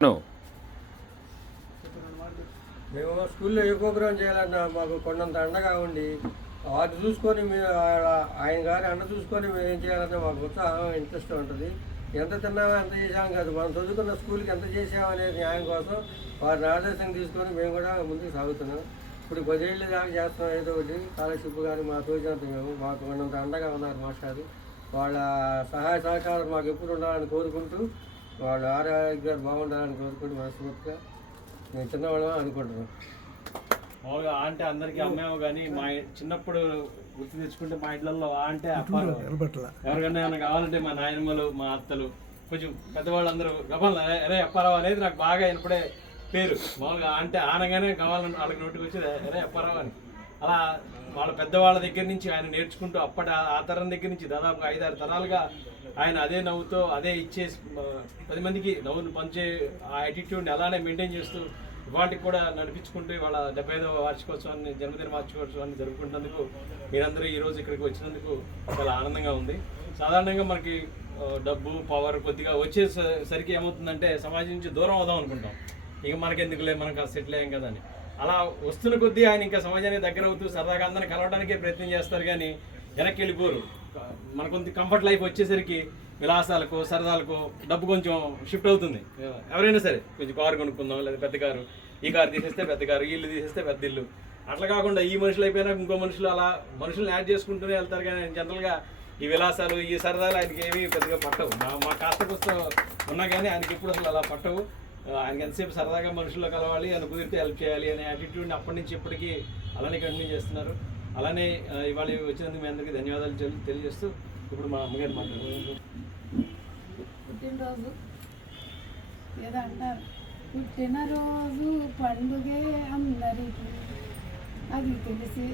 మేము స్కూల్లో ఏ ప్రోగ్రాం చేయాలన్నా మాకు కొండంత అండగా ఉండి అది చూసుకొని ఆయన గారి అండ చూసుకొని మేము ఏం చేయాలన్నా మాకు ఉత్సాహం ఇంట్రెస్ట్ ఉంటుంది. ఎంత తిన్నామో ఎంత చేసాం కాదు, మనం చదువుకున్న స్కూల్కి ఎంత చేసామనే న్యాయం కోసం వారిని ఆదర్శం తీసుకొని మేము కూడా ముందుకు సాగుతున్నాం. ఇప్పుడు 10 ఏళ్ళు దాకా చేస్తున్నాం. ఏదో ఒకటి స్కాలర్షిప్ కానీ మా తోచినంత మేము మాకు కొండంత అండగా ఉన్నారు మాస్టారు. వాళ్ళ సహాయ సహకారం మాకు ఎప్పుడు ఉండాలని కోరుకుంటూ వాళ్ళ ఆరోగ్యాలు బాగుండాలని కోరుకుంటూ మనస్ఫూర్తిగా నేను చిన్నవాళ్ళం అనుకుంటున్నాను. మామూలుగా అంటే అందరికీ అమ్మేమో కానీ మా చిన్నప్పుడు గుర్తు తెచ్చుకుంటే మా ఇళ్లలో అంటే అప్పారు ఎవరికన్నా ఏమైనా కావాలంటే మా నాయనమ్మలు మా అత్తలు కొంచెం పెద్దవాళ్ళందరూ గబాల అరే అప్పారావు అనేది నాకు బాగా వినపడే పేరు. మామూలుగా అంటే ఆనగానే కావాలని వాళ్ళకి నోటికి వచ్చేది అరే అప్పారావు అని. అలా వాళ్ళ పెద్దవాళ్ళ దగ్గర నుంచి ఆయన నేర్చుకుంటూ అప్పటి ఆ తరం దగ్గర నుంచి దాదాపు 5-6 తరాలుగా ఆయన అదే నవ్వుతో అదే ఇచ్చేసి 10 మందికి నవ్వును పంచే ఆ యాటిట్యూడ్ని అలానే మెయింటైన్ చేస్తూ వాటికి కూడా నడిపించుకుంటూ వాళ్ళ 75వ వార్షికోత్సవాన్ని జన్మదిన వార్షికోత్సవాన్ని జరుపుకుంటున్నందుకు మీరందరూ ఈరోజు ఇక్కడికి వచ్చినందుకు చాలా ఆనందంగా ఉంది. సాధారణంగా మనకి డబ్బు పవర్ కొద్దిగా వచ్చేసరికి ఏమవుతుందంటే సమాజం నుంచి దూరం అవుదాం అనుకుంటాం. ఇక మనకెందుకులే మనకు సెటిల్ అయ్యాం కదా అని. అలా వస్తున్న కొద్దీ ఆయన ఇంకా సమాజానికి దగ్గర అవుతూ సరదాగా అందరిని కలవడానికే ప్రయత్నం చేస్తారు కానీ వెనక్కి వెళ్ళిపోరు. మన కొంత కంఫర్ట్ లైఫ్ వచ్చేసరికి విలాసాలకు సరదాలకు డబ్బు కొంచెం షిఫ్ట్ అవుతుంది. ఎవరైనా సరే కొంచెం కారు కొనుక్కుందాం, లేదా పెద్ద కారు, ఈ కారు తీసేస్తే పెద్ద కారు, ఇల్లు తీసేస్తే పెద్ద ఇల్లు, అట్లా కాకుండా ఈ మనుషులు అయిపోయినా ఇంకో మనుషులు అలా మనుషులను యాడ్ చేసుకుంటూనే వెళ్తారు. కానీ జనరల్గా ఈ విలాసాలు ఈ సరదాలు ఆయనకి ఏమీ పెద్దగా పట్టవు. మా కాస్త ఉన్నా కానీ ఆయనకి ఎప్పుడు అసలు అలా పట్టవు. ఆయనకి ఎంతసేపు సరదాగా మనుషుల్లో కలవాలి, ఆయన కుదిరితే హెల్ప్ చేయాలి అనే యాటిట్యూడ్ని అప్పటి నుంచి ఇప్పటికీ అలానే కంటిన్యూ చేస్తున్నారు. అలానే ఇవాళ వచ్చినందుకు మీ అందరికీ ధన్యవాదాలు తెలియజేస్తూ ఇప్పుడు మా అమ్మగారు మాట్లాడారు. పుట్టినరోజు ఏదో అంటారు, పుట్టినరోజు పండుగే అందరికీ, అది తెలిసేది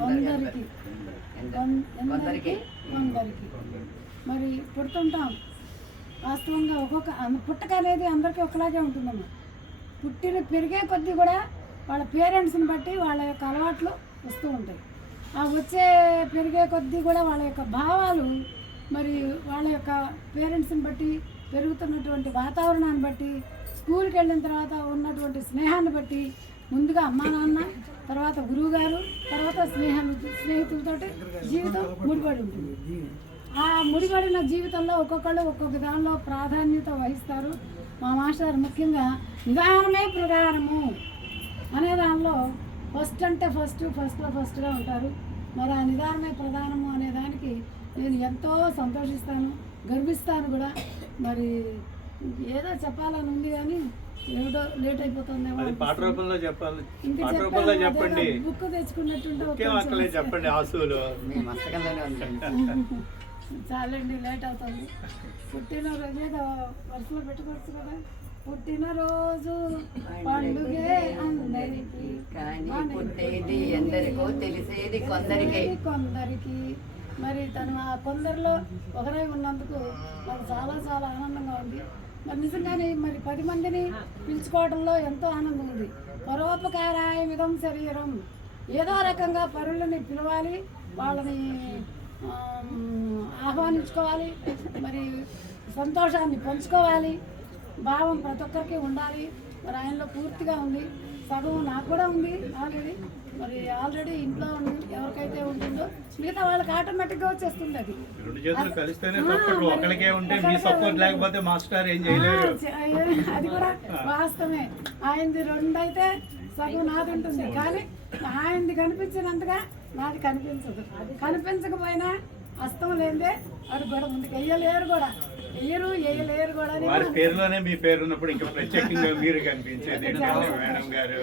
కొందరికి మరి పుడుతుంటాం. వాస్తవంగా పుట్టక అనేది అందరికీ ఒకలాగే ఉంటుందమ్మా. పెరిగే కొద్దీ కూడా వాళ్ళ పేరెంట్స్ని బట్టి వాళ్ళ యొక్క అలవాట్లు వస్తూ ఉంటాయి. ఆ పెరిగే కొద్దీ కూడా వాళ్ళ యొక్క భావాలు మరి వాళ్ళ యొక్క పేరెంట్స్ని బట్టి, పెరుగుతున్నటువంటి వాతావరణాన్ని బట్టి, స్కూల్కి వెళ్ళిన తర్వాత ఉన్నటువంటి స్నేహాన్ని బట్టి, ముందుగా అమ్మా నాన్న, తర్వాత గురువుగారు, తర్వాత స్నేహితులతో జీవితం ముడిపడి ఉంటుంది. ఆ ముడిపడిన జీవితంలో ఒక్కొక్కళ్ళు ఒక్కొక్క దానిలో ప్రాధాన్యత వహిస్తారు. మా మాస్టర్ ముఖ్యంగా నిదానమే ప్రధానము అనే దానిలో ఫస్ట్ అంటే ఫస్ట్గా ఉంటారు. మరి ఆ నిదానమే ప్రధానము అనే దానికి నేను ఎంతో సంతోషిస్తాను, గర్విస్తాను కూడా. మరి ఏదో చెప్పాలని ఉంది కానీ ఏమిటో లేట్ అయిపోతుందేమో. పాట రూపంలో చెప్పాలి, బుక్ తెచ్చుకున్నట్టుంటే చెప్పండి. ఆసులు చాలండి, లేట్ అవుతుంది. పుట్టినరోజు ఏదో వరుసలో పెట్టుకోవచ్చు కదా. పుట్టినరోజు పండుగే అందరికీ, పుట్టేది ఎందరికో తెలిసేది కొందరికి. మరి తను ఆ కొందరిలో ఒకరై ఉన్నందుకు నాకు చాలా చాలా ఆనందంగా ఉంది. మరి నిజంగానే మరి 10 మందిని పిలుచుకోవడంలో ఎంతో ఆనందం ఉంది. పరోపకారాయ మిదం శరీరం, ఏదో రకంగా పరులని పిలవాలి, వాళ్ళని ఆహ్వానించుకోవాలి, మరి సంతోషాన్ని పంచుకోవాలి, భావం ప్రతి ఒక్కరికి ఉండాలి. మరి ఆయనలో పూర్తిగా ఉంది. సగం నాకు కూడా ఉంది ఆల్రెడీ. మరి ఆల్రెడీ ఇంట్లో ఎవరికైతే ఉంటుందో మిగతా వాళ్ళకి ఆటోమేటిక్గా వచ్చేస్తుంది. అది అది కూడా వాస్తవమే. ఆయనది 2 అయితే సగం నాది ఉంటుంది, కానీ ఆయనది కనిపించినంతగా నాది కనిపించదు. కనిపించకపోయినా అస్తం లేదే వాడు కూడా ముందుకు వేయలేరు కూడా వారి పేరులోనే మీ పేరు ఉన్నప్పుడు ఇంకా ప్రత్యేకంగా మీరు కనిపించేది మేడం గారు.